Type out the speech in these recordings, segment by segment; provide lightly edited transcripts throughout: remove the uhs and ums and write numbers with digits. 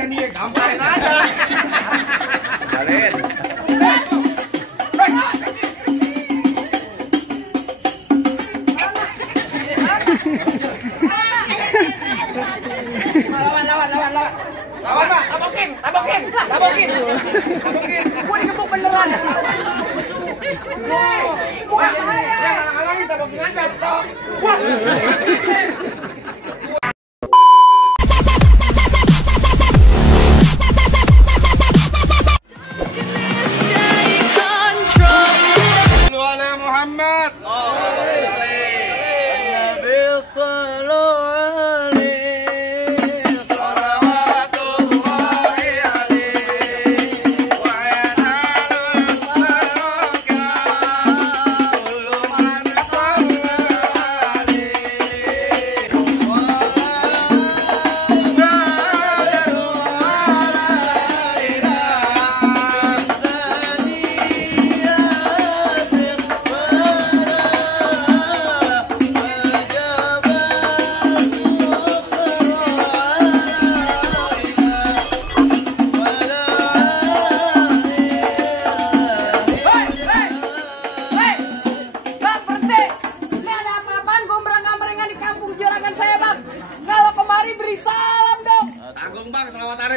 bagian dia, gamparin aja. Kalian. Lawan Pak, tabokin. Gua digebuk beneran. Wah, yang halang-halangin tabokin aja, toh. Wah. Muhammad.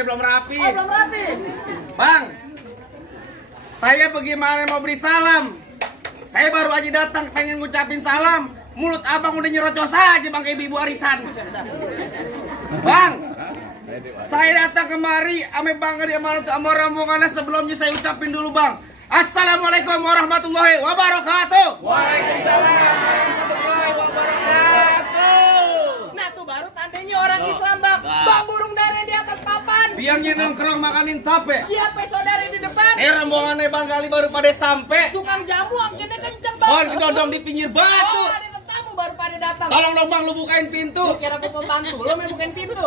Belum rapi. Oh, belum rapi. Bang, saya bagaimana mau beri salam? Saya baru aja datang pengen ngucapin salam. Mulut abang udah nyerocos aja bang kayak ibu arisan. Bang, saya datang kemari ame bangga di amanat sama rombongannya. Sebelumnya saya ucapin dulu bang, assalamualaikum warahmatullahi wabarakatuh. Waalaikumsalam warahmatullahi wabarakatuh. Nah tuh baru tandanya orang Islam bang. Bang burung dari di atas papan. Biangnya nongkrong makanin tape. Siapa saudara di depan? Rombongannya bang kali baru pada sampai. Tukang jamu angkatnya kenceng bang. Oh, kedondong di pinggir batu. Oh, ada tamu baru pada datang. Tolong dong bang, lu bukain pintu. Lu kira aku pembantu, lu main bukain pintu.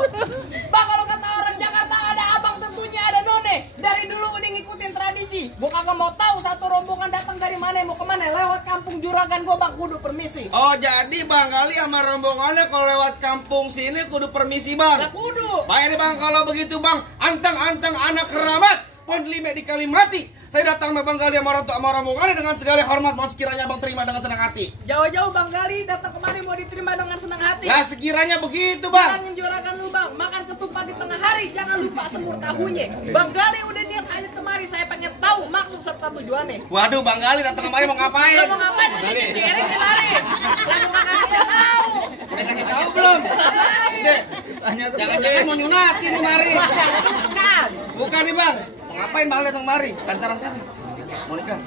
Bang, kalau kata orang Jakarta ada abang tentunya ada none. Dari dulu udah ngikutin tradisi. Gua kagak mau tahu satu rombongan datang dari mana, mau kemana. Lewat kampung Juragan gua bang, kudu permisi. Oh jadi bang kali sama rombongannya kalau lewat kampung sini kudu permisi bang. Ya kudu. Baik nih bang, kalau begitu bang, anteng-anteng anak keramat, pon lime di Kalimati. Saya datang bang kali sama rombongannya dengan segala hormat, mohon sekiranya bang terima dengan senang hati. Jauh-jauh bang Gali datang kemari mau diterima dengan senang hati. Lah sekiranya begitu bang. Jangan Juragan lu bang, makan ketupat di tengah hari, jangan lupa semur tahunya. Bang Gali udah niat aja kemari, saya pengen tahu maksud serta tujuannya. Waduh bang Gali datang kemari mau ngapain? Mau ngapain? Dikirim kemari. Lalu makan kasih tahu. Udah kasih tahu belum? Deh, jangan-jangan mau nyunatin kemari. Bukan. Bukan nih bang. Ngapain bang datang kemari? Lantaran siapa? Mau nikah?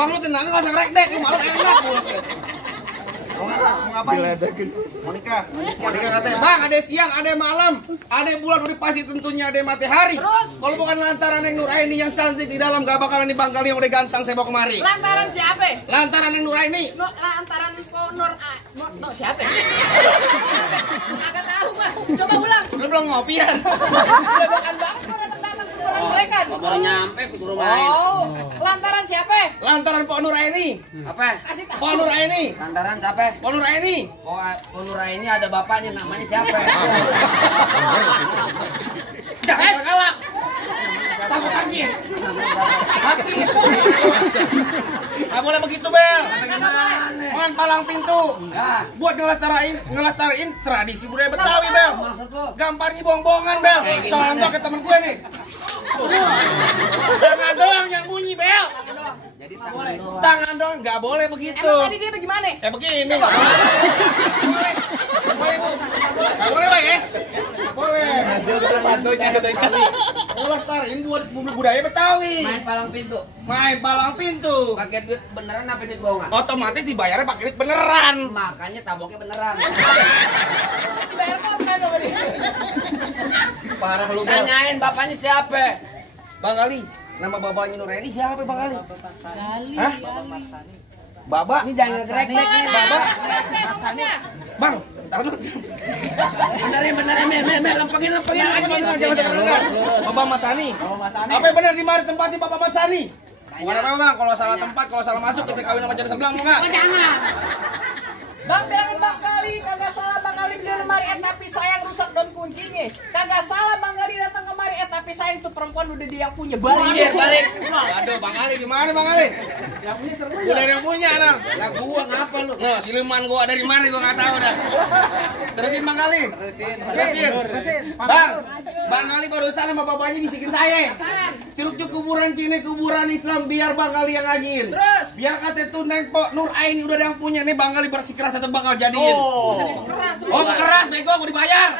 Bang lu tenang, nggak usah ngerek deh, lu malu enak. Mau ngapain? Mau nikah? Mau nikah katanya. Bang, ada siang, ada malam, ada bulan, udah pasti tentunya ada matahari. Terus? Kalau bukan lantaran yang Nuraini yang cantik di dalam, gak bakalan nih bang kali yang udah ganteng saya bawa kemari. Lantaran siapa? Lantaran yang Nuraini. Lantaran Nur siapa? Agak tahu bang. Coba ulang. Lu belum ngopi kan? Udah makan banget kok datang-datang sembarang mereka. Baru nyampe aku suruh main. Oh, lantaran siapa? Lantaran Pok Nuraini. Apa? Kasih tahu. Pok Nuraini. Lantaran siapa? Pok Nuraini. Oh, Nura ini ada bapaknya, namanya siapa? Jangan kalak. Takut angin. Gak boleh begitu Bel. Mohon palang pintu. Buat ngelestariin tradisi budaya Betawi Bel. Gambarnya bohong-bohongan Bel. Contoh ke temen gue nih. Tangan doang yang bunyi Bel. Jadi tangan Tangan doang, nggak boleh begitu. Emang tadi dia bagaimana? Begini. Boleh. Boleh bu. Nggak boleh Bang ya. Boleh. Ngelestariin buat budaya Betawi. main palang pintu. Main palang pintu. Pakai duit beneran apa duit bohongan? Otomatis dibayarnya pakai duit beneran. Makanya taboknya beneran. Dibayar konten dong ini. Parah lu Bel. Tanyain bapaknya siapa? Bang Ali, nama bapaknya Nuraini siapa Bang Ali? Hah? Baba? Ini jangan ngegrek nih, Baba? Nomornya. Bang, ntar dulu. Benerin, lempengin. Jangan. Baba Mat Sani. Apa benar di mari tempatnya Bapak Mat Sani? Bukan apa Bang, kalau salah tempat, kalau salah masuk kita kawin sama jadi sebelah mau nggak? Jangan. Bang bilangin Bang Gali, kagak salah Bang Gali beli lemari tapi sayang rusak don kuncinya. Kagak salah Bang Gali datang perempuan udah dia yang punya. Balik. Aduh, Bang Ali gimana Bang Ali? Yang punya serem Udah yang punya nah. Lah gua ngapa lu? Nah, siluman gua dari mana gua nggak tahu dah. Terusin Bang Ali. Terusin. Bang Ali barusan sama bapaknya bisikin saya. Curug-curug kuburan Cina, kuburan Islam biar Bang Ali yang ngajiin. Terus? Biar kata itu Neng Pok Nur Aini udah ada yang punya nih Bang Ali bersikeras tetap bakal jadiin. Oh, keras bego gua dibayar.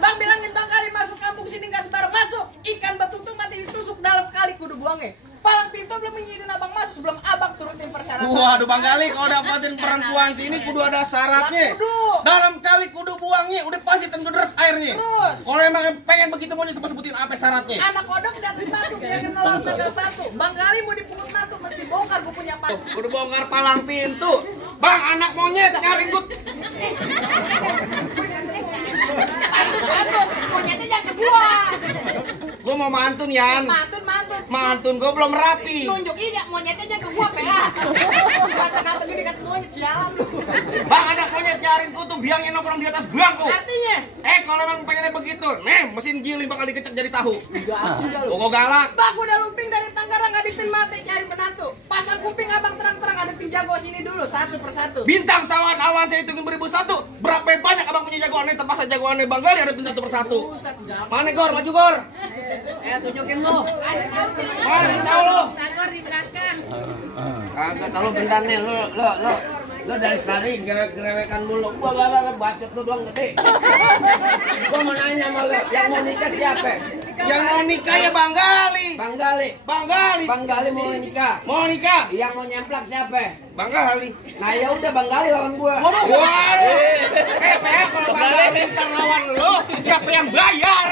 Bang bilangin Bang Kali masuk kampung sini nggak sembarang masuk. Ikan betutu mati ditusuk dalam kali kudu buangnya. Palang pintu belum mengizinkan abang masuk sebelum abang turutin persyaratan. Waduh Bang Kali kalau dapatin perempuan sini kudu ada syaratnya. Kudu. Dalam kali kudu buangnya udah pasti tentu deras airnya. Terus? Kalau emang pengen begitu mau coba sebutin apa syaratnya. Anak kodok di atas batu dia kena laut tanggal 1. Bang Kali mau dipungut matu mesti bongkar gue punya pak. Kudu bongkar palang pintu. Bang anak monyet nyari ikut. Mantun, monyetnya jangan ke gua. Gua mau mantun Yan. Mantun. Mantun gua belum rapi. Tunjuk aja monyetnya jangan ke gua, PA. Kata-kata gini kata monyet sialan lu. Bang anak monyet nyariin kutu biangnya nongkrong di atas bangku. Artinya? Kalau emang pengennya begitu, mesin giling bakal dikecek jadi tahu. Enggak lu. Pokok galak. Bang udah lumping dari Tangerang ngadepin mati cari menantu. Pasang kuping abang terang-terang ngadepin jago sini dulu satu persatu. Bintang sawan awan saya hitungin 1001. Berapa banyak abang punya jagoannya terpaksa jagoannya Bang Gali hadapin satu persatu. Mana Gor, maju Gor. Tunjukin lu. Mana tahu lu? Sagor di belakang. Kagak tahu bentar nih lu dari tadi gerewekan mulu. Gua bacot lu doang gede. Gua mau nanya sama lu, yang mau nikah siapa? Yang mau nikah ya Bang Gali. Bang Gali. Bang Gali mau nikah. mau nikah. Yang mau nyemplak siapa? Bang Gali. Nah ya udah Bang Gali lawan gua. Waduh. Kalau Bang Gali ntar lawan lu, siapa yang bayar?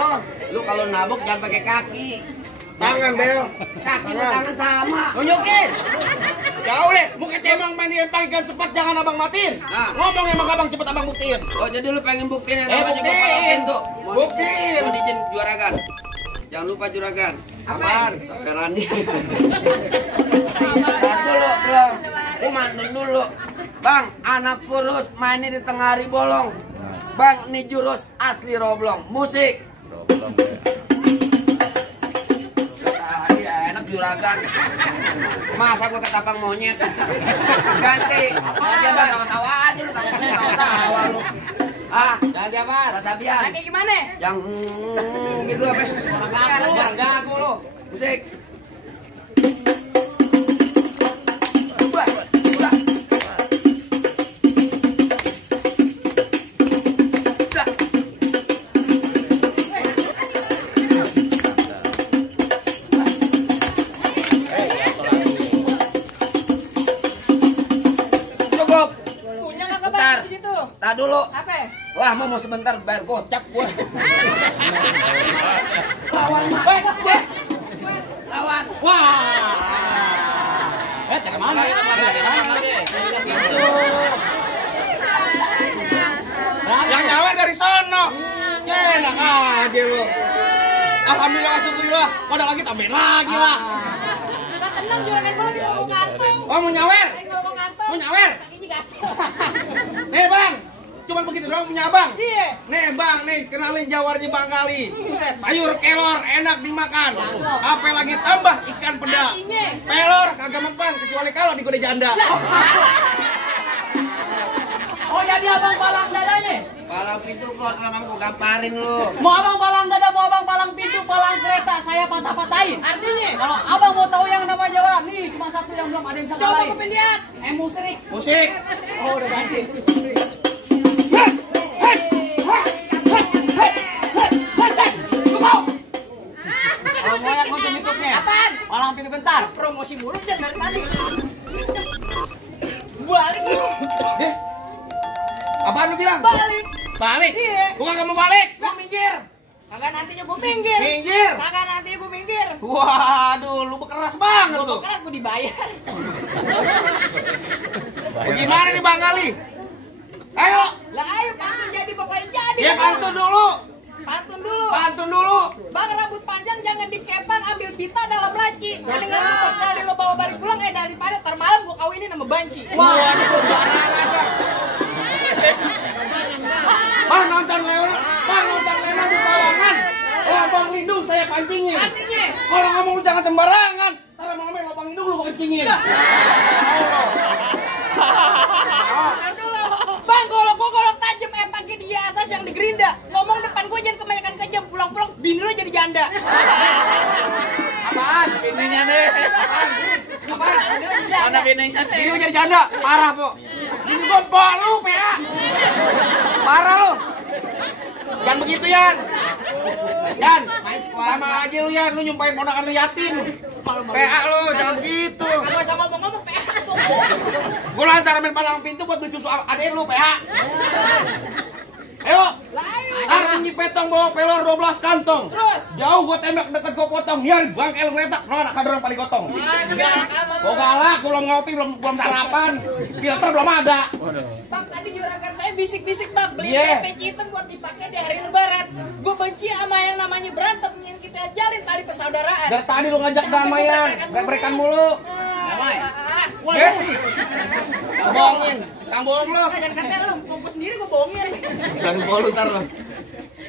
Lo. Lu kalau nabok jangan pakai kaki. Tangan Bel. Kaki sama tangan sama. Tunjukin. Jauh deh, muka cemang main yang panggilan cepat jangan abang matiin. Nah. Ngomong emang abang cepet abang buktiin. Oh jadi lu pengen buktiin yang namanya gua Buktiin. palang pintu. Buktiin. Mau izin juragan. Jangan lupa juragan. Apaan? Sampai Rani. Dulu, lu mantun dulu. Bang, anak kurus mainnya di tengah hari bolong. Bang, ini jurus asli roblong. Musik. Enak juragan. Masa gua ketapang monyet. Ganti. Aja bang, tawa aja lu. Tawa lu. Ganti apa? Rasabian. Kayak gimana? Yang gitu apa? Gagu lu. Musik. Cukup. Punya kagak Bentar. bang gitu? Tak dulu. Apa? Wah, mau sebentar bayar gocap gua. Lawan Lawan. Wah. dari mana? Yang nyawer dari sono. Ya enak aja lu. Alhamdulillah syukurillah. Pada lagi tambahin lagi lah. Nah, tenang juragan gua lagi ngomong gantung. Oh mau nyawer? Lagi ngomong gantung. Mau nyawer? Kakinya gatel. Nih Bang. Cuman begitu doang punya abang. Iya. Nih Bang, nih kenalin jawarnya Bang Gali. Buset. Sayur kelor enak dimakan. Apa lagi tambah ikan peda. Artinya? Pelor kagak mempan kecuali kalau digoda janda. Oh jadi abang palang dadanya? Palang pintu kok emang gua gamparin lu. Mau abang palang dada, mau abang palang pintu, palang kereta, saya patah-patahin. Artinya? Kalau abang mau tahu yang nama Jawa, nih cuma satu yang belum ada yang satu lain. Coba lihat. Musrik. Musik. Oh udah ganti. Kalau mau yang nonton YouTube-nya. Apaan? Palang pintu bentar. Promosi mulu dan dari tadi. Balik lu. Apaan lu bilang? Balik. Balik? Iya. Bukan kamu balik, gua minggir. Kagak nantinya gue minggir. Minggir. Kagak nantinya gue minggir. Waduh, lu keras banget Gue tuh. keras gue dibayar. Gimana nih Bang Gali? Ayo. Lah ayo pantun jadi bapaknya jadi. Ya pantun dulu. Pantun dulu. Pantun dulu. Bang rambut panjang jangan dikepang, ambil pita dalam laci. Mendingan lu dari lo bawa balik pulang daripada ntar malam gue kawinin sama banci. Wah, ini sembarangan aja. Bang nonton lewat. Bang nonton kencingin. Artinya? Kalau ngomong lu jangan sembarangan. Ntar mau ngomong lubang hidung lu kencingin. Ntar dulu. Bang, golok gua golok tajam pakai dia asas yang di gerinda. Ngomong depan gua jangan kebanyakan kejam, pulang-pulang bini lu jadi janda. Apaan? Bininya nih. Apaan? Mana bininya nih? Bini lu jadi janda. Parah, Po. Bini gua empok lu, PA. Parah lu. Jangan begitu, Yan. Yan, sama aja lu, Yan. Lu nyumpahin ponakan lu yatim. PA lu, jangan begitu. Kalau sama ngomong PA. Gua lantar main palang pintu buat beli susu adek lu, PA. Ayo. Ntar tinggi petong bawa pelor 12 kantong. Terus? Jauh gua tembak deket gua potong. Yan, bangkel ngeletak. No, anak kadang paling gotong. Gua galak, belum ngopi, belum sarapan. Filter belum ada. Bang, tadi juragan saya bisik-bisik, Bang. Beli Iya. peci hitam buat dipakai di hari lebaran. Gue benci sama yang namanya berantem yang kita ajarin tali persaudaraan. Dari tadi lu ngajak damaian, brek-brekan mulu. Damai. Eh, bohongin, kang bohong lu. Jangan kata lu, gue sendiri gue bohongin. Jangan bohong lu ntar lu.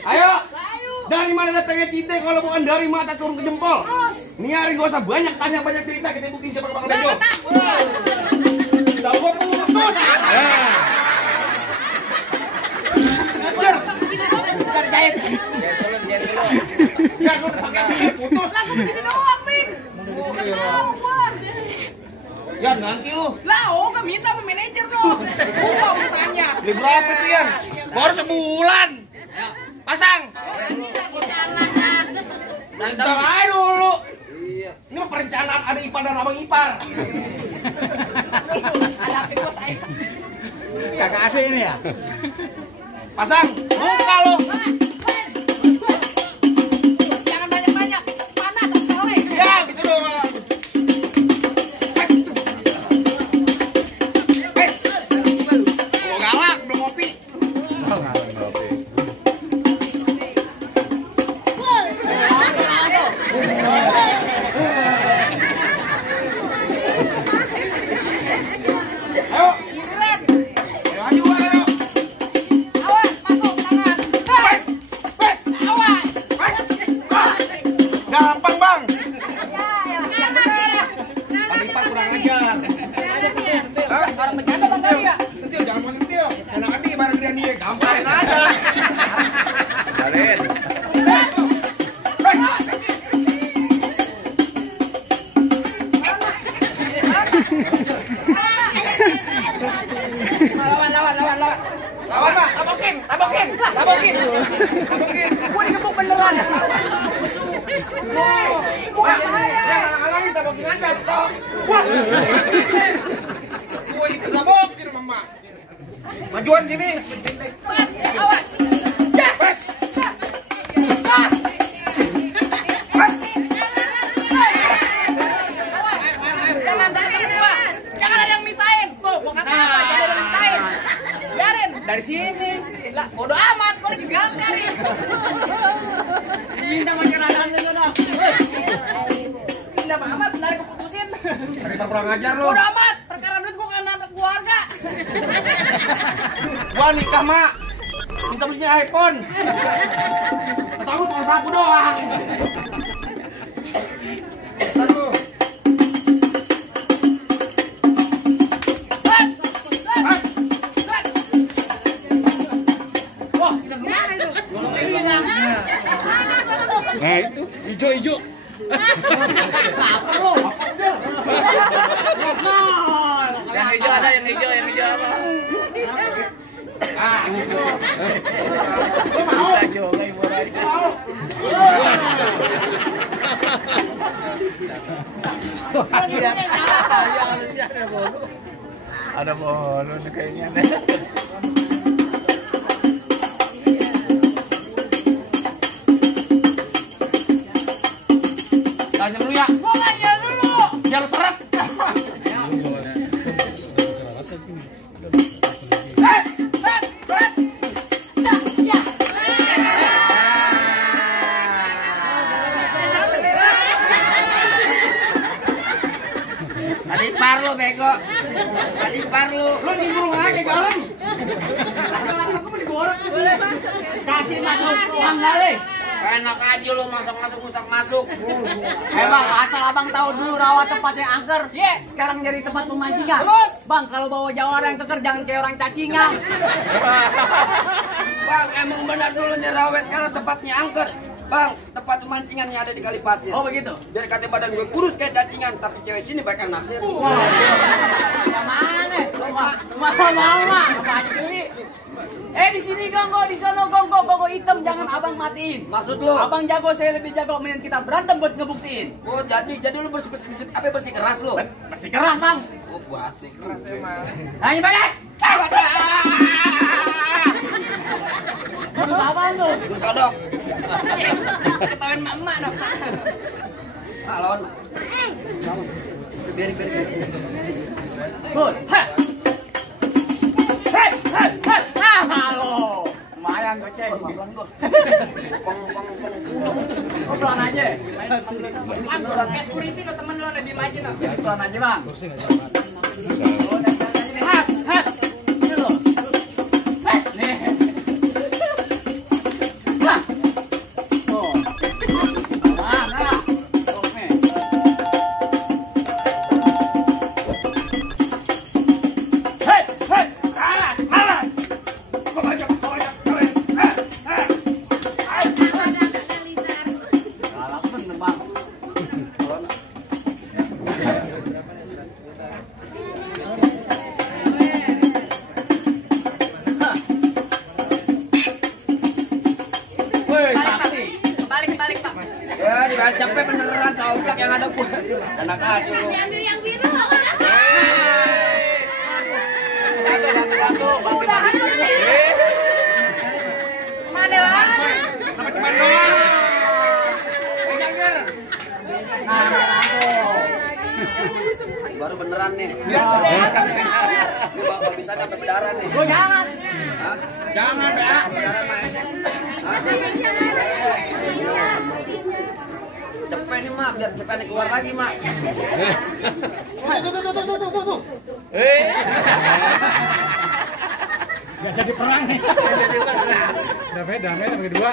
Ayo, Ayo. dari mana datangnya cinta kalau bukan dari mata turun ke jempol? Terus. Nih hari gak usah banyak tanya banyak cerita, kita buktiin siapa Bang Bejo. Jangan takut. Udah gua putus. Jar, Jangan jahit. ya lu pakai putus. Lah gue begini doang, Bing. Bukan tahu gua. Ya nanti lu. Lah, gak minta sama manajer dong. Gua usahanya. Beli berapa tuh Yan? Baru sebulan. Pasang. Ntar aja dulu. Ini mah perencanaan ada ipar dan abang ipar. Ada apa gua saya? Kagak ada ini ya? Pasang. Buka lu. Jangan banyak-banyak. Panas asalnya. Ya gitu doang. Gua galak, belum ngopi. Ayo. Ayo maju gua, ayo. Awas, masuk tangan. Pes. Pes. Awas. Gampang, Bang. Yang bener. Tadi Pak kurang ajar. Hah? Orang bercanda Bang tadi ya? Sentil, jangan paling sentil. Enak aja barang dia dia. Gamparin aja. Kalian. Lawan. Lawan, Pak. Tabokin. Gua digebuk beneran. Wah, jangan halang-halangin, tabokin aja, toh. Wah. Gua ditabokin, Mama. Majuan sini. Awas. Pes. Jangan datang gua. Jangan ada yang misahin. Tuh, gua kata apa? Jangan ada yang misahin. Biarin. Dari sini. Lah, bodo amat. Gua lagi ganggar ya. Minta makan lu dong. Minta amat, benar gua putusin. Daripada kurang ajar lu. Bodo amat. Perkara duit gua kan anak keluarga. Gua nikah, Mak. Minta belinya iPhone. Atau lu tukang sapu doang. Aduh. Wah, kemana itu? Nah itu hijau. Apa lu? Yang hijau ada, yang hijau apa? Ah, gitu. Lu mau? Mau? Ada bolu nih kayaknya. Tanya dulu ya. Gua ngajar dulu. Biar seret. Tadi par lu bego. Tadi par lu. Lu nimbrung aja garam. Aku mau diborok. Kasih masuk uang kali. Enak aja lu masuk. Bang, asal abang tahu dulu rawa tempat yang angker. Sekarang jadi tempat pemancingan. Terus, bang, kalau bawa jawara yang keker jangan kayak orang cacingan. Bang, emang benar dulu nih rawet sekarang tempatnya angker. Bang, tempat pemancingannya ada di Kali Pasir. Oh begitu. Jadi kata badan gue kurus kayak cacingan, tapi cewek sini bakal naksir. Yang mana? Mama, apa aja Dewi? Di sini gonggo, di sana gonggo hitam, jangan abang matiin. Maksud lu? Abang jago, saya lebih jago, mending kita berantem buat ngebuktiin. Oh, jadi lu bersih keras lu. Pasti keras bang. Oh, bersih keras emang. Hanya banyak. Duduk apaan tuh? Duduk kodok. Ketahuan mama dong. Lawan. Good. Halo. Lumayan goceng. Kok pelan aja? Kayak security lo temen lo ada di aja no. Pelan aja bang. Ini lo. Nih. Balik sampai beneran kautak yang ada gua. Enak aja lu. Ambil yang biru. Udahan lu nih. Mana lah? Teman doang. Jangan. Baru beneran nih. Lu bakal bisa dapat bedaran nih. Gua jangan. Hah? Jangan, Bea. Bedaran main. Cepet nih, Mak, biar cepetnya keluar lagi, Mak. Tuh. Gak jadi perang nih. Udah beda bagi dua.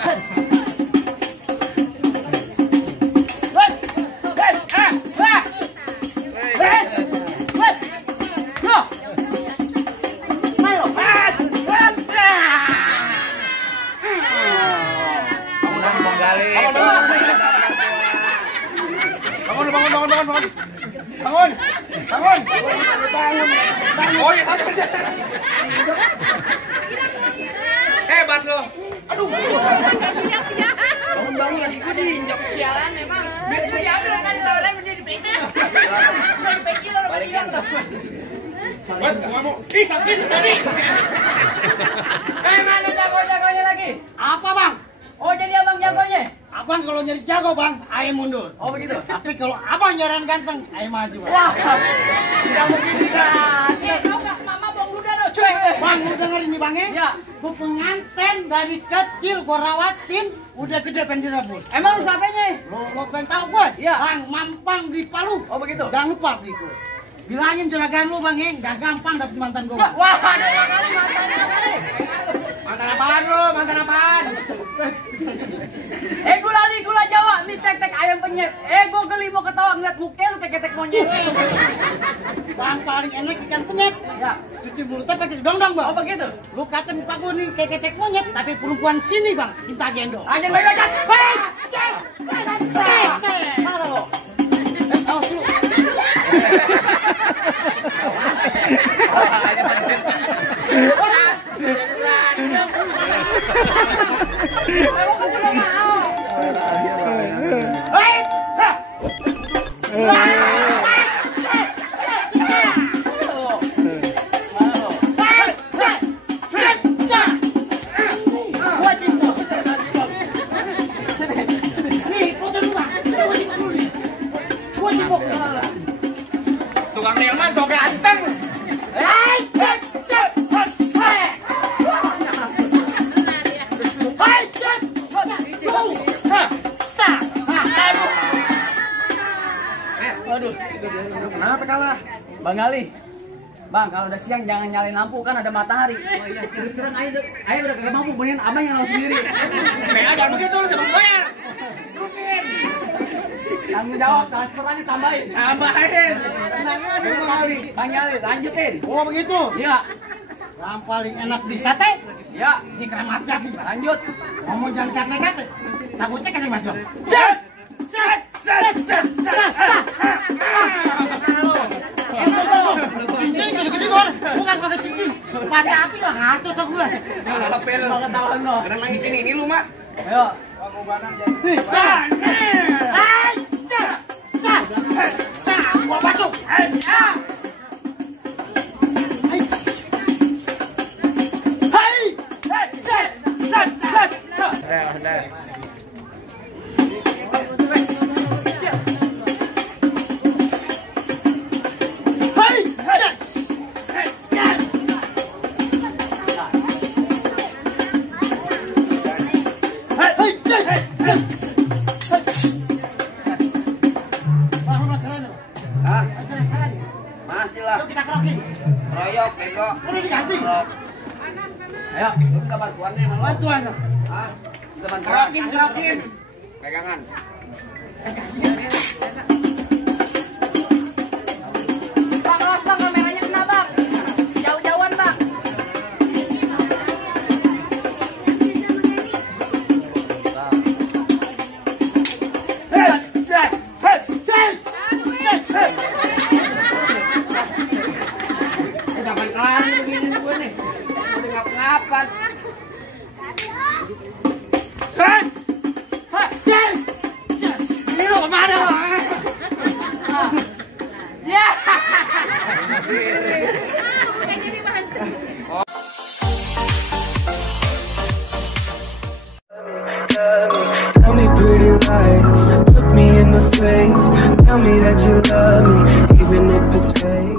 Bangun. Oh iya, hebat lo. Bangun lagi gua diinjak sialan emang. Biar dia ambil kan saudara menjadi peci. Jadi peci lo Balik kan. Buat gua mau. Sakit tadi. Mana jagonya lagi? Apa, Bang? Oh jadi abang jagonya? Abang kalau nyari jago, Bang, ayah mundur. Oh begitu. Tapi kalau abang nyaran ganteng, ayah maju, Bang. Wah, tidak begini kan? Tahu nggak, Mama bong duda lo, cuy. Bang, lu dengerin nih, Bang, ya? Ya. Gua pengantin dari kecil gua rawatin, udah gede pengen direbut. Emang lu siapanya? Lo pengen tahu gue? Iya. Bang, mampang di Palu. Oh begitu. Jangan lupa beli gue. Bilangin juragan lu, Bang, ya, nggak gampang dapet mantan gue. Wah, ada kali mantannya kali. Mantan apaan lu? Mantan apaan? Gula Jawa, mie tek-tek ayam penyet. Gue geli mau ketawa ngeliat muka lu tek-tek monyet. Bang, paling enak ikan penyet. Ya. Cuci mulutnya pakai dong-dong, Bang. Oh begitu. Lu kata muka gue nih kayak ketek monyet, tapi perempuan sini, Bang, minta gendong. Aja baik aja. Halo. Oh, lu. Tukang delman so ganteng. Aduh. Kenapa kalah? Bang Ali. Bang, kalau udah siang jangan nyalain lampu kan ada matahari. Oh iya, terus ayo udah kagak mampu, mendingan abang yang langsung sendiri. Jangan begitu, lu sebelum bayar. Rukin. Tanggung jawab, transferannya tambahin. Tambahin. Tenang aja Bang Ali. Bang Ali, lanjutin. Oh begitu. Iya. Yang paling enak di sate, Iya. si keramat jati. Lanjut. Ngomong jangan kate-kate. Takutnya kasih macam. Bukan pakai cincin, pakai api lah ngaco tuh gue. Apa lu? Ketahuan lo. Karena nangis ini lu mak. Ayo. Gua batuk. Hah? Masih lah. Kita kerokin. Royok, bego. Udah diganti. Ayo, lu minta bantuannya emang lu. Bantuan. Hah? Minta bantuan. Kerokin. Pegangan. Bang, awas bang, kameranya kena bang. Jauh-jauhan bang. Kapan kelar begini gue nih? Udah ngap-ngapan. Ini lu kemana lo? Ya. Tell me pretty lies, look me in the face. Tell me that you love me, even if it's fake.